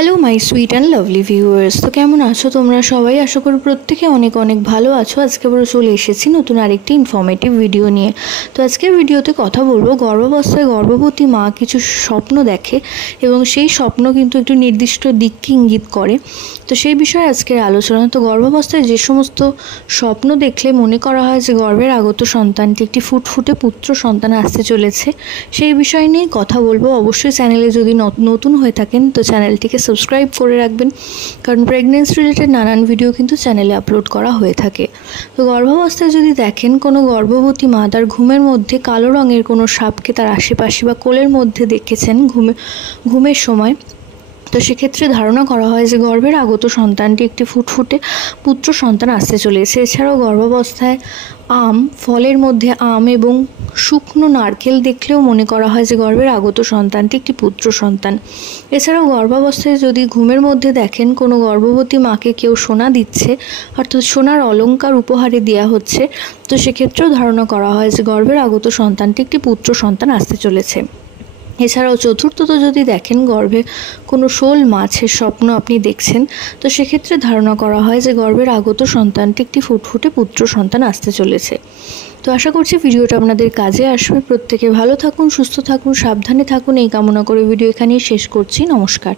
Hello my sweet and lovely viewers, তো কেমন আছো তোমরা সবাই? আশা করি প্রত্যেকে অনেক অনেক ভালো আছো। আজকে আবার চলে এসেছি নতুন আরেকটি ইনফরমেটিভ ভিডিও নিয়ে। তো আজকের ভিডিওতে কথা বলবো গর্ভাবস্থায় গর্ভবতী মা কিছু স্বপ্ন দেখে এবং সেই স্বপ্ন কিন্তু একটু নির্দিষ্ট দিককে ইঙ্গিত করে। তো সেই বিষয়ে আজকের আলোচনা। তো গর্ভাবস্থায় যে সমস্ত স্বপ্ন দেখলে মনে করা হয় যে গর্ভের আগত সন্তানটি একটি ফুটফুটে পুত্র সন্তান আসতে চলেছে, সেই বিষয় নিয়ে কথা বলবো। অবশ্যই চ্যানেলে যদি নতুন হয়ে থাকেন তো চ্যানেলটিকে সাবস্ক্রাইব করে রাখবেন, কারণ প্রেগনেন্সি রিলেটেড নানান ভিডিও কিন্তু চ্যানেলে আপলোড করা হয়ে থাকে। তো গর্ভাবস্থায় যদি দেখেন কোনো গর্ভবতী মা তার ঘুমের মধ্যে কালো রঙের কোনো সাপকে তার আশেপাশে বা কোলের মধ্যে দেখেছেন ঘুমের সময়, তো সেক্ষেত্রে ধারণা করা হয় যে গর্ভের আগত সন্তানটি একটি ফুটফুটে পুত্র সন্তান আসতে চলেছে। এছাড়াও গর্ভাবস্থায় ফলের মধ্যে আম এবং শুকনো নারকেল দেখলেও মনে করা হয় যে গর্ভের আগত সন্তানটি একটি পুত্র সন্তান। এছাড়াও গর্ভাবস্থায় যদি ঘুমের মধ্যে দেখেন কোনো গর্ভবতী মাকে কেউ সোনা দিচ্ছে, অর্থাৎ সোনার অলংকার উপহারে দেওয়া হচ্ছে, তো সেক্ষেত্রেও ধারণা করা হয় যে গর্ভের আগত সন্তানটি একটি পুত্র সন্তান আসতে চলেছে। এছাড়াও চতুর্থত যদি দেখেন গর্ভে কোনো শোল মাছের স্বপ্ন আপনি দেখছেন, তো সেক্ষেত্রে ধারণা করা হয় যে গর্ভের আগত সন্তানটি একটি ফুটফুটে পুত্র সন্তান আসতে চলেছে। তো আশা করছি ভিডিওটা আপনাদের কাজে আসবে। প্রত্যেকে ভালো থাকুন, সুস্থ থাকুন, সাবধানে থাকুন এই কামনা করে ভিডিও এখানেই শেষ করছি। নমস্কার।